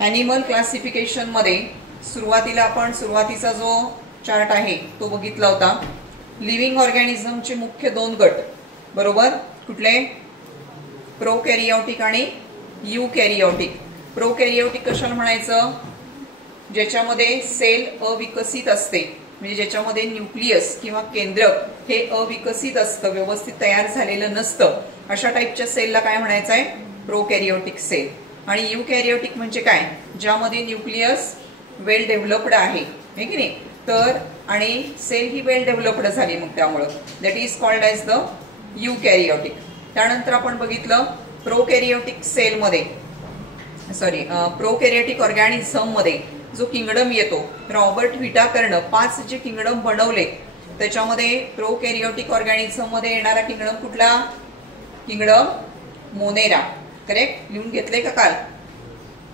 Animal classification मध्ये सुरुवातीला आपण सुरुवातीचा जो चार्ट आहे तो बघितला होता. लिव्हिंग ऑर्गॅनिझमचे मुख्य दोन गट, बरोबर, कुठले? प्रोकॅरियोटिक आणि यूकॅरियोटिक. प्रोकॅरियोटिक कशाला म्हणायचं? ज्याच्यामध्ये सेल अविकसित असते, म्हणजे ज्याच्यामध्ये न्यूक्लियस किंवा केंद्रक हे अविकसित असतं, व्यवस्थित तयार झालेलं नसतं, अशा टाईपच्या सेलला काय म्हणायचं आहे? प्रोकॅरियोटिक सेल. आणि यूकॅरियोटिक म्हणजे काय? ज्यामध्ये न्यूक्लियस वेल डेव्हलप्ड आहे, हे की नाही, तर आणि सेल ही वेल डेव्हलप्ड झाली, मग त्यामुळं that is called as the eukaryotic. त्यानंतर आपण बघितलं प्रोकॅरियोटिक सेलमध्ये प्रोकॅरियोटिक ऑर्गॅनिझम मध्ये जो किंगडम येतो, रॉबर्ट व्हिटाकरनं 5 जे किंगडम बनवले त्याच्यामध्ये प्रोकॅरियोटिक ऑर्गॅनिझम मध्ये येणारा किंगडम कुठला? Kingdom Monera. करेक्ट, लिहून घेतले का काल?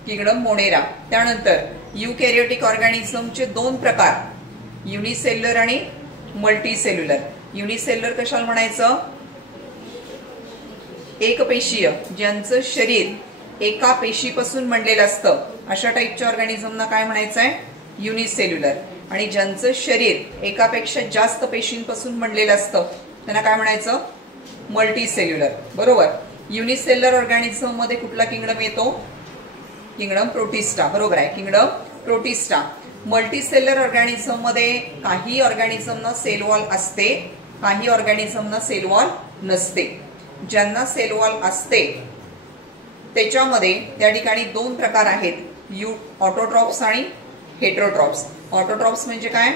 Kingdom Monera. त्यानंतर यूकॅरियोटिक ऑर्गॅनिझमचे दोन प्रकार, युनिसेल्युलर आणि मल्टीसेल्युलर. युनिसेल्युलर कशाला म्हणायचं? एकपेशीय, ज्यांचं शरीर एका पेशीपासून बनलेलं असतं, अशा टाईपच्या ऑर्गॅनिझमना काय म्हणायचं आहे? युनिसेल्युलर. आणि ज्यांचं शरीर एकापेक्षा जास्त पेशींपासून बनलेलं असतं त्यांना काय म्हणायचं? मल्टीसेल्युलर. बरोबर. युनिसेल्युलर ऑर्गॅनिझम मध्ये कुठला किंगडम येतो? Kingdom protista. बरोबर आहे, किंगडम प्रोटिस्टा. मल्टीसेल्युलर ऑर्गॅनिझम मध्ये काही ऑर्गॅनिझमना सेल वॉल असते, काही ऑर्गॅनिझमना सेल वॉल नसते. ज्यांना सेल वॉल असते त्याच्यामध्ये त्या ठिकाणी दोन प्रकार आहेत, ऑटोट्रॉप्स आणि हेटेरोट्रॉप्स. ऑटोट्रॉप्स म्हणजे काय?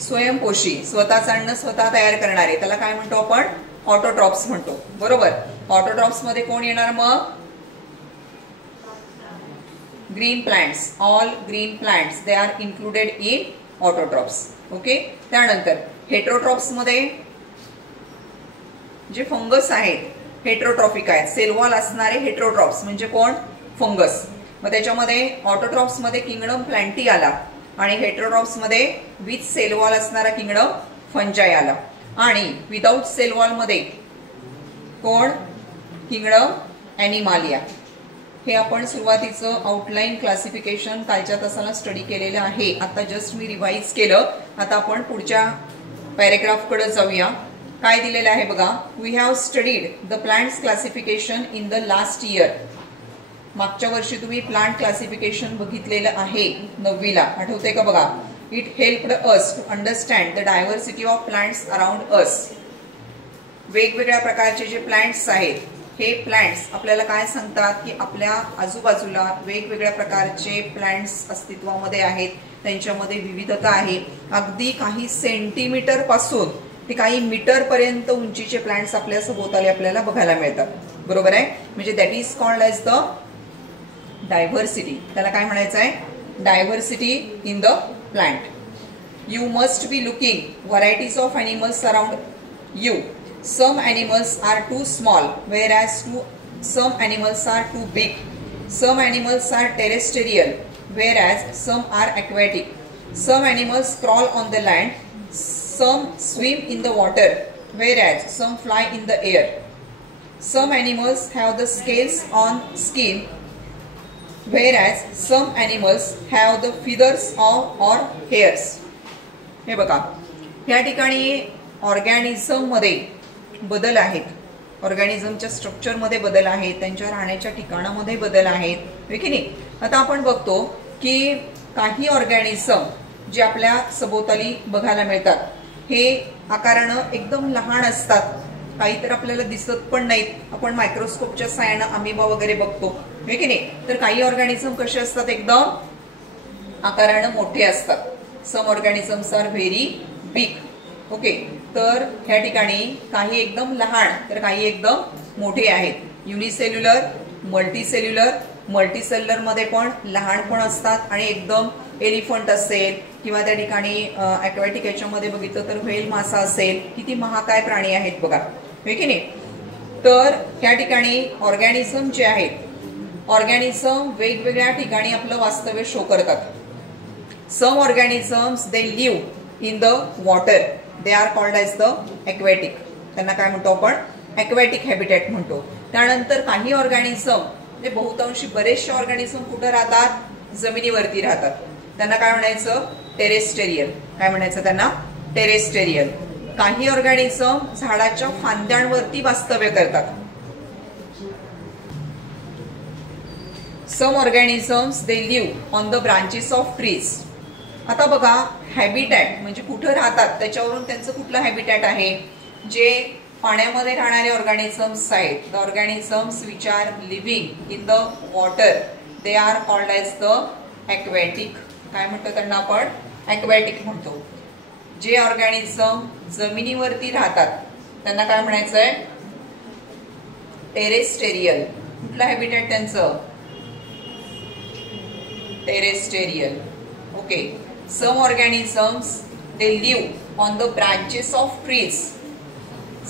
स्वयंपोषी, स्वतःचं अन्न स्वतः तयार करणारे, त्याला काय म्हणतो आपण? ऑटोट्रॉप्स म्हणतो. बरोबर. ऑटोट्रॉप्स मध्ये कोण येणार मग? Green plants. All green plants they are included in autotrophs. Okay. त्यानंतर हेटेरोट्रॉप्स मध्ये जे फंगस आहेत, हेटेरोट्रॉफिक आहेत, सेलवॉल असणारे हेटेरोट्रॉप्स म्हणजे कोण? फंगस. मग त्याच्यामध्ये ऑटोट्रॉप्स मध्ये किंगडम प्लांटी आला आणि हेटेरोट्रॉप्स मध्ये विथ सेलवॉल असणारा किंगडम फंजाई आला. आणि विदाउट सेलवॉल मध्ये कोण? किंगडम ॲनिमालिया. हे आपण सुरुवातीचं आउटलाईन क्लासिफिकेशन कालच्या तासाला स्टडी केलेलं आहे. आता जस्ट मी रिवाइज केलं. आता आपण पुढच्या पॅरेग्राफ कडे जाऊया. काय दिलेलं आहे बघा. We have studied the plants classification in the last year. मागच्या वर्षी तुम्ही प्लांट क्लासिफिकेशन बघितलेलं आहे 9वीला, आठवते का बघा. It helped us to understand the diversity of plants around us. वेगवेगळ्या प्रकारचे जे प्लांट्स आहेत, हे प्लांट्स आपल्याला काय सांगतात की आपल्या आजूबाजूला वेगवेगळ्या प्रकारचे प्लांट्स अस्तित्वामध्ये आहेत, त्यांच्यामध्ये विविधता आहे. अगदी काही सेंटीमीटर पासून ते काही मीटर पर्यंत उंचीचे प्लांट्स आपल्या सभोवताली आपल्याला बघायला मिळतात. बरोबर आहे. म्हणजे that is called as the diversity. त्याला काय म्हणायचं आहे? Diversity in the plant. You must be looking varieties of animals around you. Some animals are too small whereas some animals are too big. Some animals are terrestrial whereas some are aquatic. Some animals crawl on the land. Some swim in the water whereas some fly in the air. Some animals have the scales on skin whereas some animals have the feathers or hairs. हे बघा, या ठिकाणी organism मध्ये बदल आहेत, ऑर्गॅनिझमच्या structure मध्ये बदल आहेत, त्यांच्या राहण्याच्या ठिकाणामध्ये बदल आहेत, हे की नाही. आता आपण बघतो की काही ऑर्गॅनिझम जे आपल्या सभोवताली बघायला मिळतात हे आकारानं एकदम लहान असतात, काही तर आपल्याला दिसत पण नाहीत. आपण मायक्रोस्कोपच्या साहाय्यानं अमिबा वगैरे बघतो, हे की नाही. तर काही ऑर्गॅनिझम कसे असतात? एकदम आकारानं मोठे असतात. Some organisms are very big. Okay. तर ह्या ठिकाणी काही एकदम लहान तर काही एकदम मोठे आहेत. Unicellular, multicellular. मल्टीसेल्युलर मध्ये पण लहान पण असतात आणि एकदम एलिफंट असेल किंवा त्या ठिकाणी ॲक्वॅटिक याच्यामध्ये बघितलं तर व्हेल मासा असेल. किती महाकाय प्राणी आहेत बघा, हे की नाही. तर ह्या ठिकाणी ऑर्गॅनिझम जे आहेत, ऑर्गॅनिझम वेगवेगळ्या ठिकाणी आपलं वास्तव्य शो करतात. Some organisms they live in the water. They are called as the aquatic. त्यांना काय म्हणतो आपण? ॲक्वॅटिक हॅबिटॅट म्हणतो. त्यानंतर काही ऑर्गॅनिझम म्हणजे बहुतांशी बरेचसे ऑर्गॅनिझम कुठे राहतात, जमिनीवरती राहतात. त्यांना काय म्हणायचं, टेरेस्टेरियल. काय म्हणायचं त्यांना, टेरेस्टेरियल. काही ऑर्गॅनिझम झाडाच्या फांद्यांवरती वास्तव्य करतात. Some organisms they live on the branches of trees. आता बघा, हॅबिटॅट म्हणजे कुठं राहतात त्याच्यावरून त्यांचं कुठलं हॅबिटॅट आहे. जे पाण्यामध्ये राहणारे ऑर्गॅनिझम्स आहेत, the organisms which are living in the water, they are called as the aquatic. काय म्हणतो त्यांना आपण, ॲक्वॅटिक म्हणतो. जे ऑर्गॅनिझम जमिनीवरती राहतात त्यांना काय म्हणायचंय, टेरेस्टेरियल. कुठलं हॅबिटॅट त्यांचं, terrestrial. Okay. Some organisms they live on the branches of trees.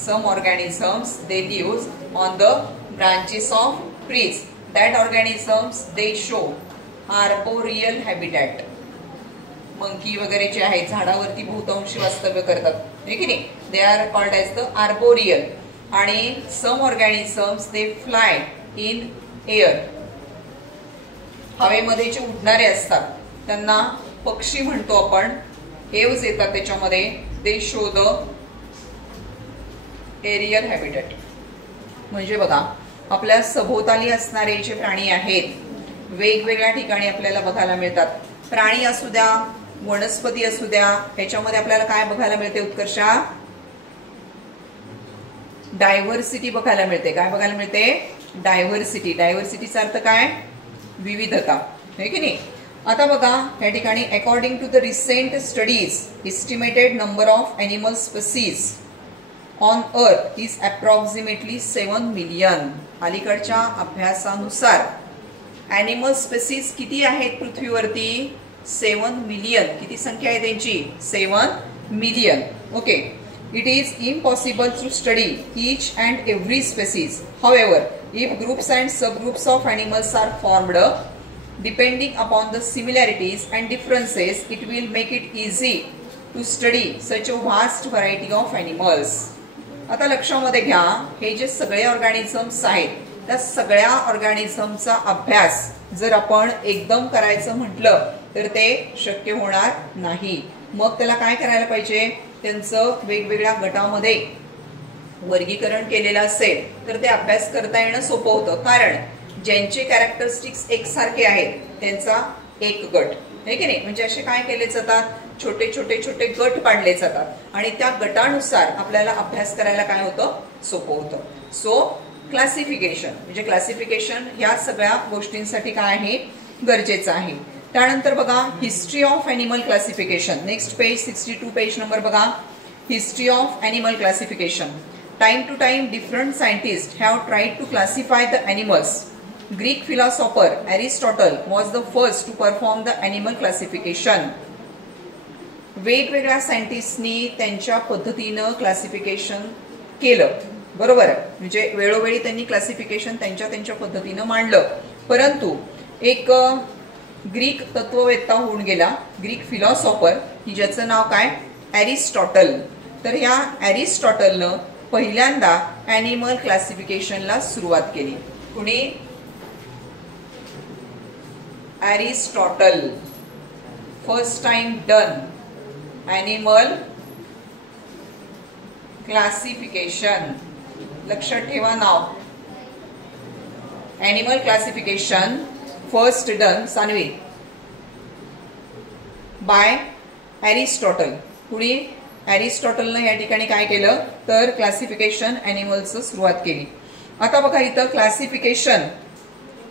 Some organisms they live on the branches of trees. That organisms they show arboreal habitat. Monkey वगैरे जे आहेत झाडावरती बहुतांशी वास्तव्य करतात, हे की नाही, they are called as the arboreal. आणि some organisms they fly in air. हवेमध्ये जे उडणारे असतात त्यांना पक्षी म्हणतो आपण. एव्हज येतात त्याच्यामध्ये. They show the aerial habitat. म्हणजे बघा, आपल्या सभोवताली असणारे जे प्राणी आहेत वेगवेगळ्या ठिकाणी आपल्याला बघायला मिळतात. प्राणी असू द्या, वनस्पती असू द्या, ह्याच्यामध्ये आपल्याला काय बघायला मिळते, उत्कर्षा, डायव्हर्सिटी बघायला मिळते. काय बघायला मिळते, डायव्हर्सिटी. डायव्हर्सिटीचा अर्थ काय, विविधता, है की नाही. आता बघा, या ठिकाणी according to the recent studies estimated number of animal species on earth is approximately 7 million. अलीकडच्या अभ्यासानुसार ॲनिमल स्पेसीज किती आहेत पृथ्वीवरती, 7 मिलियन. किती संख्या आहे त्यांची, 7 million. Okay. It is impossible to study each and every species. However, if groups and subgroups of animals are formed depending upon the similarities and differences, it will make it easy to study such a vast variety of animals. आता लक्षामध्ये घ्या, हे जे सगळे organisms आहेत त्या सगळ्या ऑर्गॅनिझमचा अभ्यास जर आपण एकदम करायचं म्हटलं तर ते शक्य होणार नाही. मग त्याला काय करायला पाहिजे, त्यांचं वेगवेगळ्या गटामध्ये वर्गीकरण केलेलं असेल तर ते अभ्यास करता येणं सोपं होतं. कारण ज्यांचे कॅरेक्टरिस्टिक्स एकसारखे आहेत त्यांचा एक गट, है की नाही. म्हणजे असे काय केले जातात, छोटे छोटे छोटे गट पाडले जातात आणि त्या गटानुसार आपल्याला अभ्यास करायला काय होतं, सोपं होतं. सो क्लासिफिकेशन म्हणजे क्लासिफिकेशन ह्या सगळ्या गोष्टींसाठी काय आहे, गरजेचं आहे. त्यानंतर बघा, history of animal classification. Next page 62 page number बघा. History of animal classification. Time to time different scientist have tried to classify the animals. Greek philosopher Aristotle was the first to perform the animal classification. वेगवेगळ्या सायंटिस्टनी त्यांच्या पद्धतीनं classification केलं, बरोबर. म्हणजे वेळोवेळी त्यांनी classification त्यांच्या पद्धतीनं मांडलं. परंतु एक ग्रीक तत्ववेत्ता होऊन गेला, ग्रीक फिलॉसॉफर, की ज्याचं नाव काय, एरिस्टॉटल. तर ह्या एरिस्टॉटलनं पहिल्यांदा ॲनिमल क्लासिफिकेशनला सुरुवात केली. कुणी, Aristotle. First time done animal classification. लक्षात ठेवा नाव, animal classification first done Saanvi by Aristotle. कुणी, एरिस्टॉटलनं या ठिकाणी काय केलं तर क्लासिफिकेशन ॲनिमलचं सुरुवात केली. आता बघा, इथं classification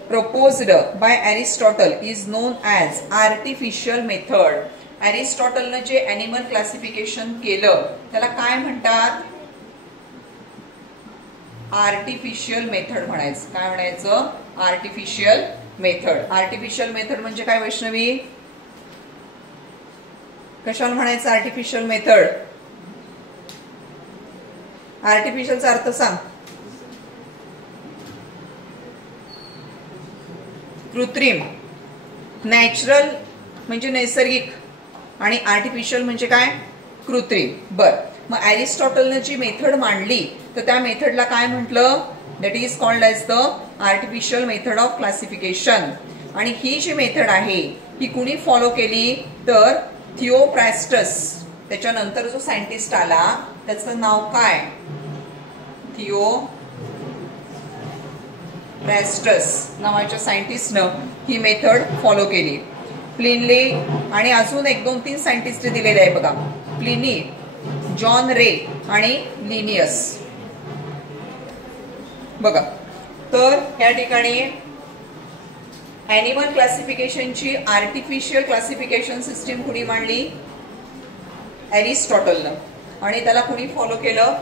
proposed by Aristotle is known as artificial method. एरिस्टॉटलनं जे ॲनिमल क्लासिफिकेशन केलं त्याला काय म्हणतात, आर्टिफिशियल मेथड म्हणायचं. काय म्हणायचं, आर्टिफिशियल मेथड. आर्टिफिशियल मेथड म्हणजे काय वैष्णवी, कशाला म्हणायचं आर्टिफिशियल मेथड, आर्टिफिशियलचा अर्थ सांग. कृत्रिम. नॅचरल म्हणजे नैसर्गिक आणि आर्टिफिशियल म्हणजे काय, कृत्रिम. बर, मग एरिस्टॉटलनं जी मेथड मांडली तर त्या मेथडला काय म्हटलं, that is called as the artificial method of classification. आणि ही जी मेथड आहे ही कुणी फॉलो केली तर थिओफ्रास्टस. त्याच्यानंतर जो सायंटिस्ट आला त्याचं नाव काय? थिओफ्रास्टस नावाच्या सायंटिस्टनं ही मेथड फॉलो केली. प्लिनी आणि अजून 1 2 3 सायंटिस्ट दिलेले आहे बघा. प्लिनी, जॉन रे आणि लिनियस. बघा तर या ठिकाणी ॲनिमल क्लासिफिकेशनची आर्टिफिशियल क्लासिफिकेशन सिस्टीम कुणी मांडली? एरिस्टॉटलनं. आणि त्याला कुणी फॉलो केलं?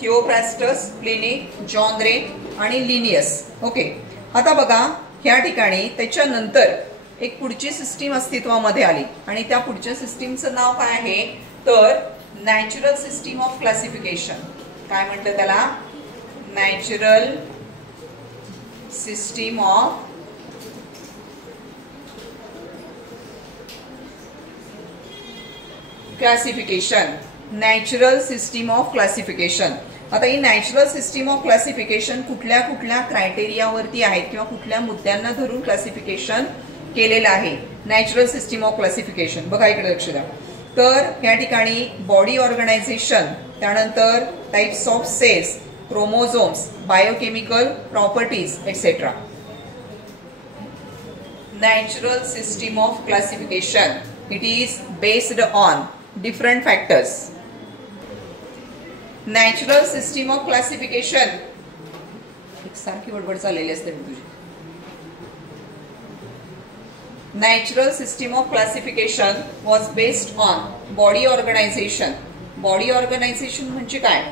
थिओफ्रास्टस, प्लिनी, जॉन रे आणि लिनियस. ओके. आता बघा ह्या ठिकाणी त्याच्यानंतर एक पुढची सिस्टीम अस्तित्वामध्ये आली आणि त्या पुढच्या सिस्टीमचं नाव काय आहे तर नॅचरल सिस्टीम ऑफ क्लासिफिकेशन. काय म्हटलं त्याला? Natural system of classification. Natural system of classification. आता ही नॅचरल सिस्टीम ऑफ क्लासिफिकेशन कुठल्या कुठल्या क्रायटेरियावरती आहेत किंवा कुठल्या मुद्द्यांना धरून क्लासिफिकेशन केलेलं आहे नॅचरल सिस्टीम ऑफ क्लासिफिकेशन? बघा इकडे लक्ष द्या. तर या ठिकाणी बॉडी ऑर्गनायझेशन, त्यानंतर types of cells, chromosomes, biochemical properties etcetera. Natural system of classification it is based on different factors. Natural system of classification एक सारखी बडबड चाललेली असते तुझी. Natural system of classification was based on body organization. Body organization म्हणजे काय?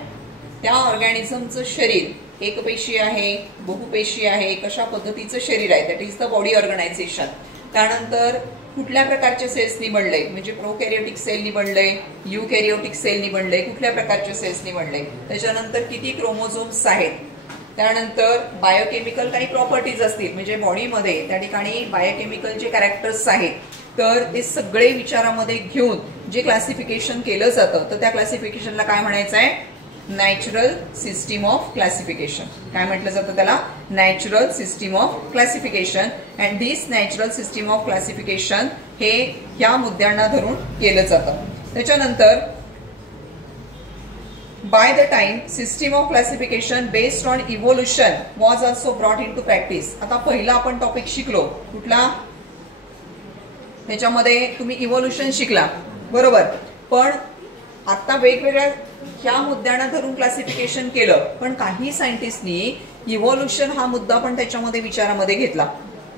त्या ऑर्गॅनिझमचं शरीर एकपेशी आहे, बहुपेशी आहे, कशा पद्धतीचं शरीर आहे, that is the body organisation. त्यानंतर कुठल्या प्रकारच्या सेल्सनी बनलंय, म्हणजे प्रोकॅरियोटिक सेलनी बनलंय, युकॅरियोटिक सेलनी बनलंय, कुठल्या प्रकारच्या सेल्सनी बनलंय, त्याच्यानंतर किती क्रोमोझोम्स आहेत, त्यानंतर बायोकेमिकल काही प्रॉपर्टीज असतील, म्हणजे बॉडीमध्ये त्या ठिकाणी बायोकेमिकल जे कॅरेक्टर्स आहेत तर ते सगळे विचारामध्ये घेऊन जे क्लासिफिकेशन केलं जातं तर त्या क्लासिफिकेशनला काय म्हणायचं आहे? Natural system of classification. काय म्हटलं जातं त्याला? Natural system of classification. And this natural system of classification हे ह्या मुद्द्यांना धरून केलं जातं. त्याच्यानंतर by the time system of classification based on evolution was also brought into practice. आता पहिला आपण टॉपिक शिकलो कुठला? त्याच्यामध्ये तुम्ही इव्होल्युशन शिकला बरोबर. पण आता वेगवेगळ्या ह्या मुद्द्यांना धरून क्लासिफिकेशन केलं, पण काही सायंटिस्टनी इव्होल्युशन हा मुद्दा पण त्याच्यामध्ये विचारामध्ये घेतला.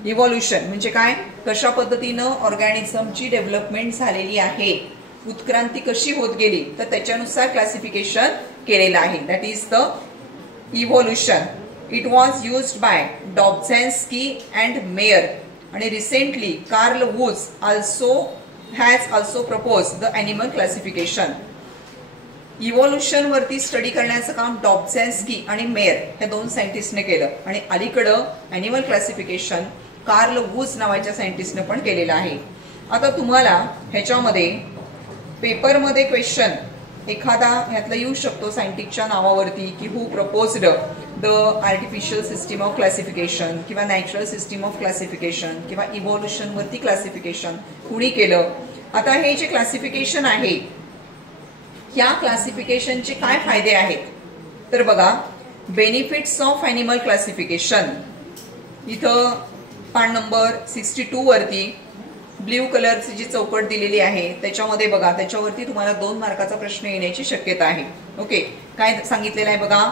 इव्होल्युशन म्हणजे काय? कशा पद्धतीनं ऑर्गॅनिझमची डेव्हलपमेंट झालेली आहे, उत्क्रांती कशी होत गेली, तर त्याच्यानुसार क्लासिफिकेशन केलेलं आहे. That is the evolution. It was used by Dobzhansky and Mayr. आणि recently Carl Woese has also propose the animal classification. Evolution वरती स्टडी करण्याचं काम डॉब्झॅन्स्की आणि मेयर ह्या 2 सायंटिस्टने केलं. आणि अलीकडं ॲनिमल क्लासिफिकेशन कार्ल वूज नावाच्या सायंटिस्टने पण केलेलं आहे. आता तुम्हाला ह्याच्यामध्ये पेपरमध्ये क्वेश्चन एखादा ह्यातला येऊ शकतो सायंटिस्टच्या नावावरती की who proposed the artificial system of classification किंवा नॅचरल सिस्टीम ऑफ क्लासिफिकेशन किंवा इव्होल्युशन वरती क्लासिफिकेशन कुणी केलं. आता हे जे क्लासिफिकेशन आहे ह्या क्लासिफिकेशनचे काय फायदे आहेत तर बघा. Benefits of animal classification. इथं पान नंबर 62 वरती ब्ल्यू कलरची जी चौकट दिलेली आहे त्याच्यामध्ये बघा, त्याच्यावरती तुम्हाला 2 मार्काचा प्रश्न येण्याची शक्यता आहे. ओके. काय सांगितलेलं आहे बघा?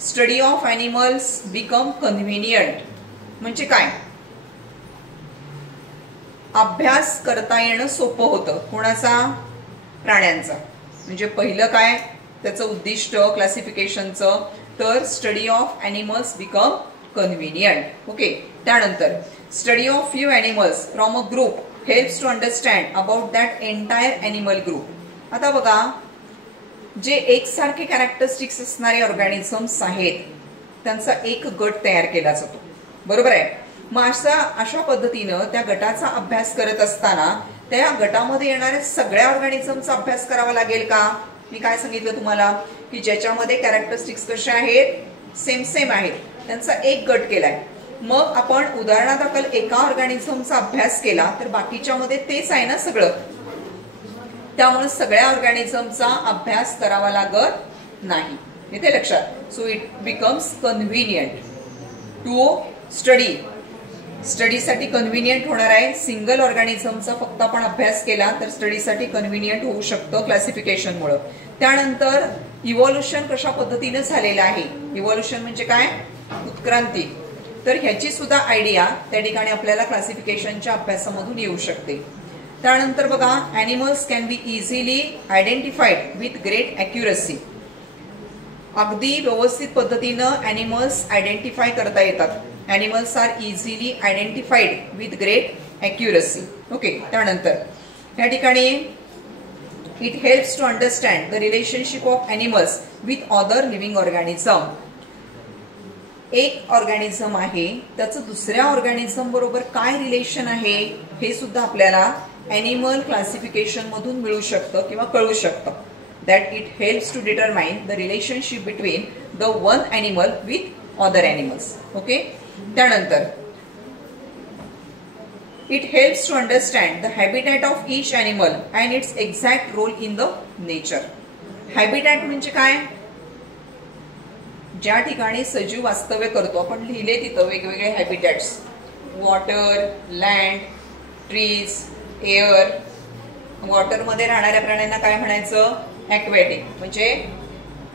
Study of animals become convenient म्हणजे काय? अभ्यास करता येणं सोपं होतं. कोणाचा? प्राण्यांचा. म्हणजे पहिलं काय त्याचं उद्दिष्ट क्लासिफिकेशनचं तर study of animals become convenient. Okay. त्यानंतर study of few animals from a group helps to understand about that entire animal group. आता बघा जे एकसारखे कॅरेक्टरिस्टिक्स असणारे ऑर्गॅनिझम्स आहेत त्यांचा एक गट तयार केला जातो बरोबर आहे. मग अशा पद्धतीनं त्या गटाचा अभ्यास करत असताना त्या गटामध्ये येणाऱ्या सगळ्या ऑर्गॅनिझमचा अभ्यास करावा लागेल का? मी काय सांगितलं तुम्हाला की ज्याच्यामध्ये कॅरेक्टरिस्टिक्स कशा आहेत? सेम आहेत. त्यांचा एक गट केलाय. मग आपण उदाहरणादाखल एका ऑर्गॅनिझमचा अभ्यास केला तर बाकीच्यामध्ये तेच आहे ना सगळं, त्यामुळे सगळ्या ऑर्गॅनिझमचा अभ्यास करावा लागत नाही. येते लक्षात. So it becomes convenient to study. स्टडीसाठी कन्व्हिनियंट होणार आहे. सिंगल ऑर्गॅनिझमचा फक्त आपण अभ्यास केला तर स्टडीसाठी कन्व्हिनियंट होऊ शकतं क्लासिफिकेशनमुळे. त्यानंतर इव्हॉल्युशन कशा पद्धतीने झालेलं आहे. इव्हॉल्युशन म्हणजे काय, उत्क्रांती. तर ह्याची सुद्धा आयडिया त्या ठिकाणी आपल्याला क्लासिफिकेशनच्या अभ्यासामधून येऊ शकते. त्यानंतर बघा, animals can be easily identified with great accuracy. अगदी व्यवस्थित पद्धतीनं ॲनिमल्स आयडेंटिफाय करता येतात. Animals are easily identified with great accuracy. Okay. त्यानंतर या ठिकाणी it helps to understand the relationship of animals with other living organism. एक ऑर्गॅनिझम आहे त्याचं दुसऱ्या ऑर्गॅनिझम बरोबर काय रिलेशन आहे हे सुद्धा आपल्याला ॲनिमल क्लासिफिकेशन मधून मिळू शकतं किंवा कळू शकतं. That it helps to determine the relationship between the one animal with other animals. Okay. त्यानंतर it helps to understand the habitat of each animal and its exact role in the nature. Habitat म्हणजे काय, ज्या ठिकाणी सजीव वास्तव्य करतो. आपण लिहिले तिथं वेगवेगळे हॅबिटॅट्स, वॉटर, लँड, ट्रीज, एअर. वॉटरमध्ये राहणाऱ्या प्राण्यांना काय म्हणायचं, ॲक्वॅटिक, म्हणजे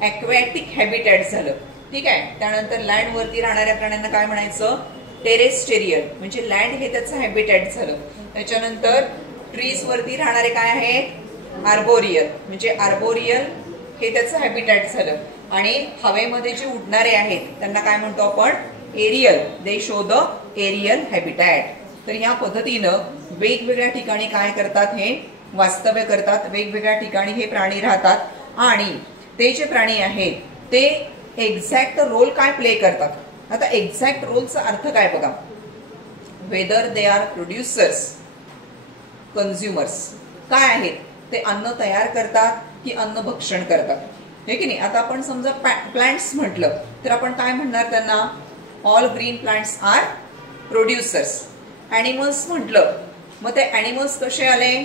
ॲक्वॅटिक हॅबिटॅट झालं. ठीक आहे. त्यानंतर लँडवरती राहणाऱ्या प्राण्यांना काय म्हणायचं, टेरेस्टेरियल, म्हणजे लँड हे त्याचं हॅबिटॅट झालं. त्याच्यानंतर ट्रीज वरती राहणारे काय आहेत, आर्बोरियल, म्हणजे आर्बोरियल हे त्याचं हॅबिटॅट झालं. आणि हवेमध्ये जे उडणारे आहेत त्यांना काय म्हणतो आपण, aerial. They show the aerial habitat. तर ह्या पद्धतीनं वेगवेगळ्या ठिकाणी काय करतात, हे वास्तव्य करतात. वेगवेगळ्या ठिकाणी हे प्राणी राहतात आणि ते जे प्राणी आहेत ते एक्झॅक्ट रोल काय प्ले करतात. आता एक्झॅक्ट रोलचा अर्थ काय बघा, weather they R producers, consumers. काय आहेत ते, अन्न तयार करतात की अन्न भक्षण करतात, हे की नाही. आता आपण समजा प्लांट्स म्हटलं तर आपण काय म्हणणार त्यांना, all green plants are producers. Animals म्हटलं मग ते ॲनिमल्स कसे आले,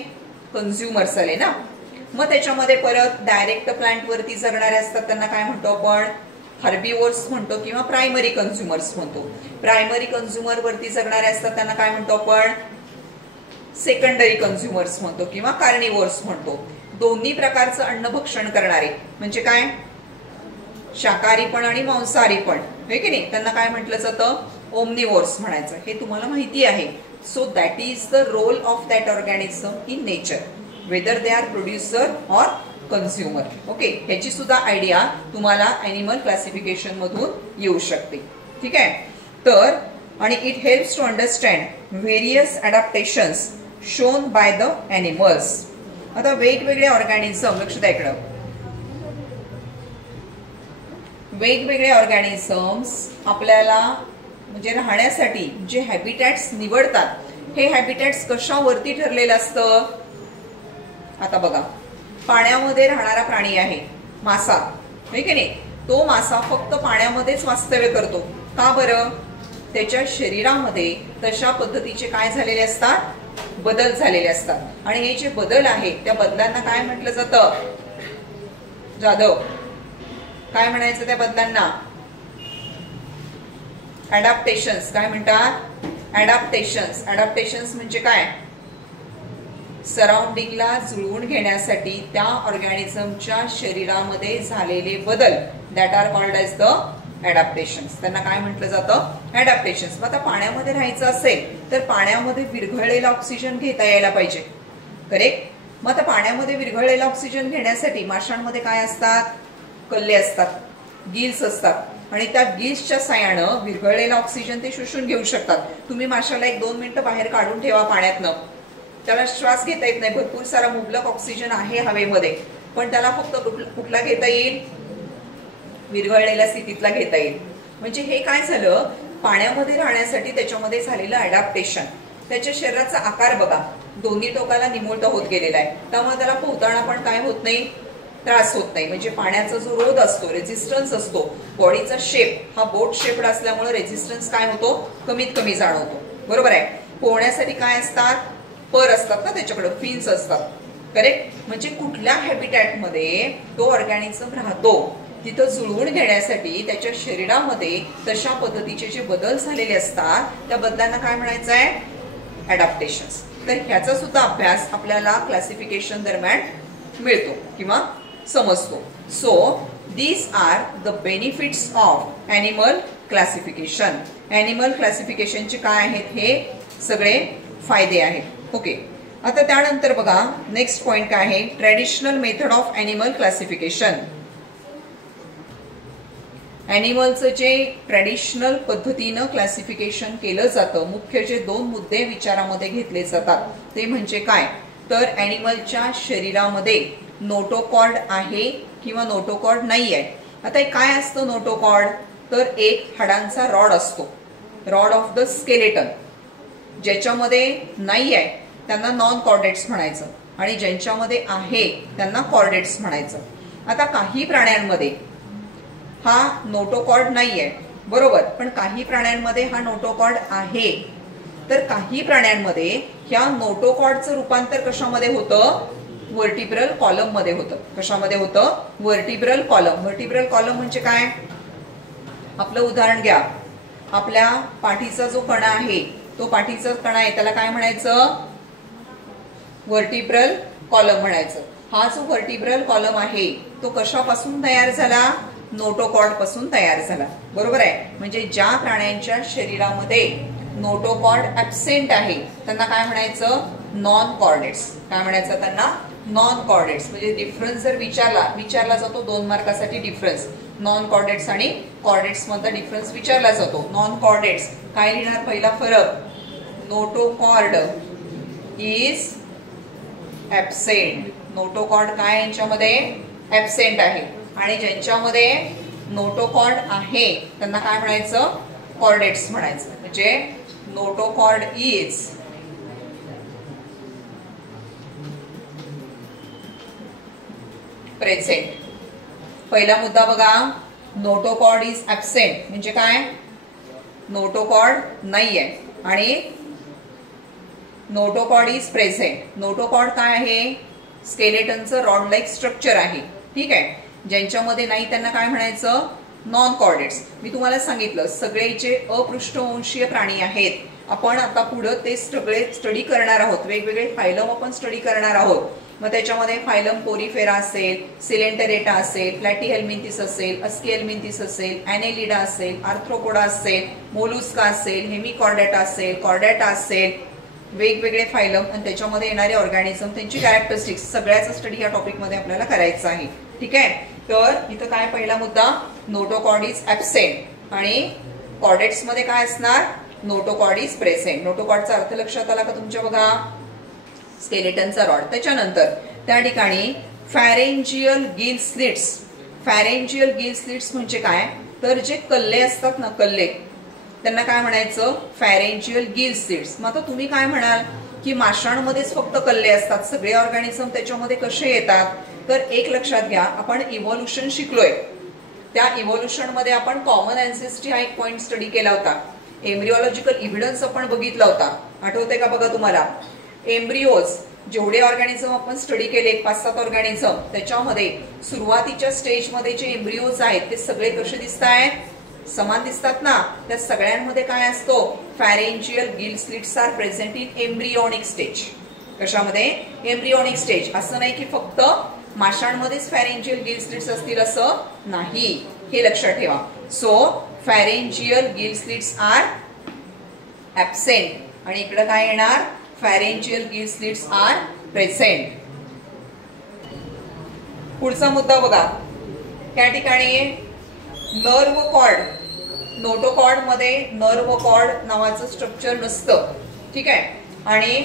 कन्झ्युमर्स आले ना. मग त्याच्यामध्ये परत डायरेक्ट प्लांट वरती जगणारे असतात त्यांना काय म्हणतो आपण, हर्बिवोर्स म्हणतो किंवा प्रायमरी कन्झ्युमर्स म्हणतो. प्रायमरी कन्झ्युमर वरती जगणारे असतात त्यांना काय म्हणतो आपण, सेकंडरी कन्झ्युमर्स म्हणतो किंवा कार्निवोर्स म्हणतो. दोन्ही प्रकारचं अन्न भक्षण करणारे म्हणजे काय, शाकाहारी पण आणि मांसाहारी पण, हे की नाही. त्यांना काय म्हटलं जातं, ओमनिवोर्स म्हणायचं. हे तुम्हाला माहिती आहे. So that is the role of that organism in nature, whether they are producer or consumer. Okay. ह्याची सुद्धा आयडिया तुम्हाला ॲनिमल क्लासिफिकेशन मधून येऊ शकते. ठीक आहे. तर आणि it helps to understand various adaptations shown by the animals. आता वेगवेगळे ऑर्गॅनिझम, लक्ष द्या इकडं, वेगवेगळे ऑर्गॅनिझम्स आपल्याला म्हणजे राहण्यासाठी जे हॅबिटॅट्स निवडतात, हे हॅबिटॅट्स कशावरती ठरलेलं असतं. आता बघा, पाण्यामध्ये राहणारा प्राणी आहे मासा, हे की नाही. तो मासा फक्त पाण्यामध्येच वास्तव्य करतो. का बरं, त्याच्या शरीरामध्ये तशा पद्धतीचे काय झालेले असतात, बदल झालेले असतात. आणि हे जे बदल आहेत त्या बदलांना काय म्हटलं जातं, जाधव काय म्हणायचं त्या बदलांना, अडॅप्टेशन्स. काय म्हणतात, अडॅप्टेशन्स. अडॅप्टेशन्स म्हणजे काय, सराउंडिंगला जुळवून घेण्यासाठी त्या ऑर्गॅनिझमच्या शरीरामध्ये झालेले बदल, that are called as the adaptations. त्यांना काय म्हटलं जातं, अडॅप्टेशन्स. मग आता पाण्यामध्ये राहायचं असेल तर पाण्यामध्ये विरघळलेला ऑक्सिजन घेता यायला पाहिजे, करेक्ट. मग आता पाण्यामध्ये विरघळलेला ऑक्सिजन घेण्यासाठी माशांमध्ये काय असतात, कल्ले असतात, गिल्स असतात. आणि त्या गिल्सच्या साहाय्यानं विरघळलेला ऑक्सिजन ते शोषून घेऊ शकतात. तुम्ही माशाला 1-2 मिनिटं बाहेर काढून ठेवा पाण्यातनं, त्याला श्वास घेता येत नाही. भरपूर सारा मुबलक ऑक्सिजन आहे हवेमध्ये, पण त्याला फक्त कुठला घेता येईल, विरघळलेल्या स्थितीतला घेता येईल. म्हणजे हे काय झालं, पाण्यामध्ये राहण्यासाठी त्याच्यामध्ये झालेलं अडॅप्टेशन. त्याच्या शरीराचा आकार बघा, दोन्ही टोकाला निमुळता होत गेलेला आहे. त्यामुळे त्याला पोहताना पण काय होत नाही, त्रास होत नाही. म्हणजे पाण्याचा जो रोध असतो, रेझिस्टन्स असतो, बॉडीचा शेप हा बोट शेप्ड असल्यामुळे रेझिस्टन्स काय होतो, कमीत कमी जाणवतो. बरोबर आहे. पोहण्यासाठी काय असतात, पर असतात ना, त्याच्याकडे फिन्स असतात. करेक्ट. म्हणजे कुठल्या हॅबिटॅटमध्ये तो ऑर्गॅनिझम राहतो तिथं जुळवून घेण्यासाठी त्याच्या शरीरामध्ये तशा पद्धतीचे जे बदल झालेले असतात त्या बदलांना काय म्हणायचं आहे, ॲडॅप्टेशन्स. तर ह्याचा सुद्धा अभ्यास आपल्याला क्लासिफिकेशन दरम्यान मिळतो किंवा समजतो. So these are the benefits of animal classification. Animal क्लासिफिकेशनचे काय आहेत, हे सगळे फायदे आहेत. ओके. आता त्यानंतर बघा नेक्स्ट पॉइंट काय आहे, traditional method of animal classification. ॲनिमलचं जे ट्रेडिशनल पद्धतीनं क्लासिफिकेशन केलं जातं, मुख्य जे 2 मुद्दे विचारामध्ये घेतले जातात ते म्हणजे काय, तर ॲनिमलच्या शरीरामध्ये नोटोकॉर्ड आहे किंवा नोटोकॉर्ड नाही आहे. आता काय असतं नोटोकॉर्ड, तर एक हाडांचा रॉड असतो, रॉड ऑफ द स्केलेटन. ज्याच्यामध्ये नाही आहे त्यांना नॉन कॉर्डेट्स म्हणायचं आणि ज्यांच्यामध्ये आहे त्यांना कॉर्डेट्स म्हणायचं. आता काही प्राण्यांमध्ये हा नोटोकॉर्ड नाहीये, बरोबर, पण काही प्राण्यांमध्ये हा नोटोकॉर्ड आहे. तर काही प्राण्यांमध्ये ह्या नोटोकॉर्डचं रूपांतर कशामध्ये होतं, व्हर्टिब्रल कॉलम मध्ये होतं. कशामध्ये होतं, व्हर्टिब्रल कॉलम. व्हर्टिब्रल कॉलम म्हणजे काय, आपलं उदाहरण घ्या, आपल्या पाठीचा जो कणा आहे, तो पाठीचा कणा आहे त्याला काय म्हणायचं, व्हर्टिब्रल कॉलम म्हणायचं. हा जो व्हर्टिब्रल कॉलम आहे तो कशापासून तयार झाला, नोटोकॉर्ड पासून तयार झाला. बरोबर आहे. म्हणजे ज्या प्राण्यांच्या शरीरामध्ये नोटोकॉर्ड ऍब्सेंट आहे त्यांना काय म्हणायचं, नॉन कॉर्डेट्स. काय म्हणायचं त्यांना, नॉन कॉर्डेट्स. म्हणजे डिफरन्स जर विचारला जातो 2 मार्कासाठी, डिफरन्स नॉन कॉर्डेट्स आणि कॉर्डेट्स मधला डिफरन्स विचारला जातो. नॉन कॉर्डेट्स काय लिहिणार, पहिला फरक, नोटोकॉर्ड इज ऍब्सेंट. नोटोकॉर्ड काय यांच्यामध्ये ऍब्सेंट आहे. आणि ज्यांच्यामध्ये नोटोकॉर्ड आहे त्यांना काय म्हणायचं, कॉर्डेट्स म्हणायचं. म्हणजे नोटोकॉर्ड इज प्रेझेंट. पहिला मुद्दा बघा, नोटोकॉर्ड इज ऍब्सेंट म्हणजे काय, नोटोकॉर्ड नाहीये आणि नोटोकॉर्ड इज प्रेझेंट. नोटोकॉर्ड काय आहे, स्केलेटनचं रॉड लाईक स्ट्रक्चर आहे. ठीक आहे. ज्यांच्यामध्ये नाही त्यांना काय म्हणायचं, नॉन कॉर्डेट्स. मी तुम्हाला सांगितलं सगळे जे अपृष्ठवंशीय प्राणी आहेत, आपण आता पुढे ते सगळे स्टडी करणार आहोत. वेगवेगळे फायलम आपण स्टडी करणार आहोत. मग त्याच्यामध्ये फायलम पोरीफेरा असेल, सिलेंटरेटा असेल, प्लॅटीहेल्मिंथिस असेल, अस्कीहेल्मिंथिस असेल, ॲनेलिडा असेल, आर्थ्रोपोडा असेल, मोलुस्का असेल, हेमिकॉर्डेटा असेल, कॉर्डेटा असेल, वेगवेगळे फायलम आणि त्याच्यामध्ये येणारे ऑर्गॅनिझम, त्यांची कॅरेक्टरिस्टिक्स, सगळ्याचा स्टडी या टॉपिकमध्ये आपल्याला करायचा आहे. ठीक आहे. तर इथं काय पहिला मुद्दा, नोटोकॉर्ड इज ऍब्सेंट आणि कॉर्डेट्स मध्ये काय असणार, नोटोकॉर्ड इज प्रेझेंट. नोटोकॉर्डचा अर्थ लक्षात आला का तुमच्या, बघा, स्केलेटनचा रॉड. त्याच्यानंतर त्या ठिकाणी फॅरेंजियल गिल स्लिट्स. फॅरेंजियल गिल स्लिट्स म्हणजे काय, तर जे कल्ले असतात ना, कल्ले, त्यांना काय म्हणायचं, फॅरेंजियल गिल स्लिट्स. मग आता तुम्ही काय म्हणाल की माशांमध्येच फक्त कल्ले असतात, सगळे ऑर्गॅनिझम त्याच्यामध्ये कसे येतात, तर एक लक्षात घ्या, आपण इव्होल्युशन शिकलोय. त्या इव्होल्युशन मध्ये आपण कॉमन अँसेस्ट्री हा एक पॉइंट स्टडी केला होता. एम्ब्रिओलॉजिकल इव्हिडन्स आपण बघितला होता, आठवते का बघा तुम्हाला. एम्ब्रिओज जेवढे ऑर्गॅनिझम आपण स्टडी केले, 5-7 ऑर्गॅनिझम, त्याच्यामध्ये सुरुवातीच्या स्टेजमध्ये जे एम्ब्रिओज आहेत ते सगळे कसे दिसत आहेत, समान दिसतात ना. त्या सगळ्यांमध्ये काय असतो, pharyngeal gill slits are present in embryonic stage. कशामध्ये, एम्ब्रियोनिक स्टेज. असं नाही की फक्त माशांमध्येच फॅरेंजियल गिल स्लिट्स असतील असं नाही, हे लक्षात ठेवा. So pharyngeal gill slits are absent आणि इकडे काय येणार, pharyngeal gill slits are present. पुढचा मुद्दा बघा, त्या ठिकाणी नर्व कॉर्ड. नोटोकॉर्ड मध्ये नर्व कॉर्ड नावाचं स्ट्रक्चर नसतं. ठीक आहे. आणि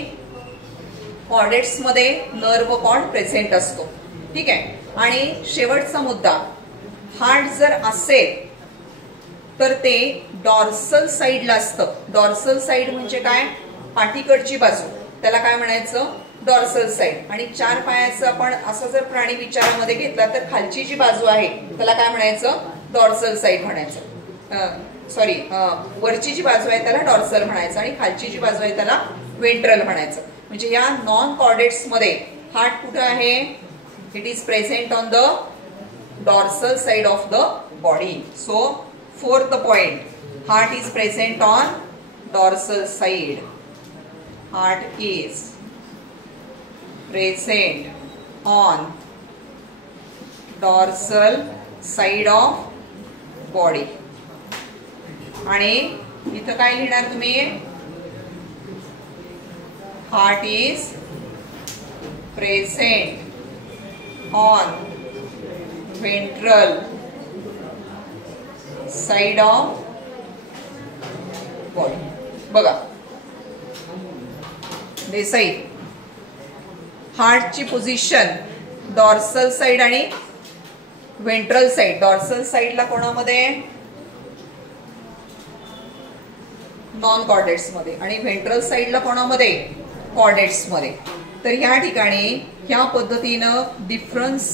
कॉर्डेट्स मध्ये नर्व कॉर्ड प्रेझेंट असतो. ठीक आहे. आणि शेवटचा मुद्दा, हार्ट जर असेल तर ते डॉर्सल साइडला असतं. डॉर्सल साइड म्हणजे काय, पाठीकडची बाजू, त्याला काय म्हणायचं, डॉर्सल साइड. आणि 4 पायाचं आपण असं जर प्राणी विचारामध्ये घेतला तर खालची जी बाजू आहे त्याला काय म्हणायचं, डॉर्सल साइड म्हणायचं. सॉरी, वरची जी बाजू आहे त्याला डॉर्सल म्हणायचं आणि खालची जी बाजू आहे त्याला वेंट्रल म्हणायचं. म्हणजे या नॉन कॉर्डेट्स मध्ये हार्ट कुठे आहे, it is present on the dorsal side of the body. So fourth point, heart is present on dorsal side. Heart is present on dorsal side of body. आणि इथं काय लिहिणार तुम्ही, heart is present on ventral side of body. बघा Desai, हार्टची position dorsal side आणि ventral side. Dorsal साइडला कोणामध्ये, non chordates मध्ये, आणि व्हेंट्रल साइडला कोणामध्ये, कॉर्डेट्स मध्ये. तर या ठिकाणी ह्या पद्धतीनं डिफरन्स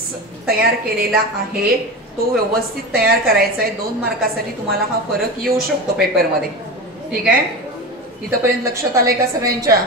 तयार केलेला आहे, तो व्यवस्थित तयार करायचा आहे. 2 मार्कासाठी तुम्हाला हा फरक येऊ शकतो पेपरमध्ये. ठीक आहे, इथपर्यंत लक्षात आलंय का सगळ्यांच्या?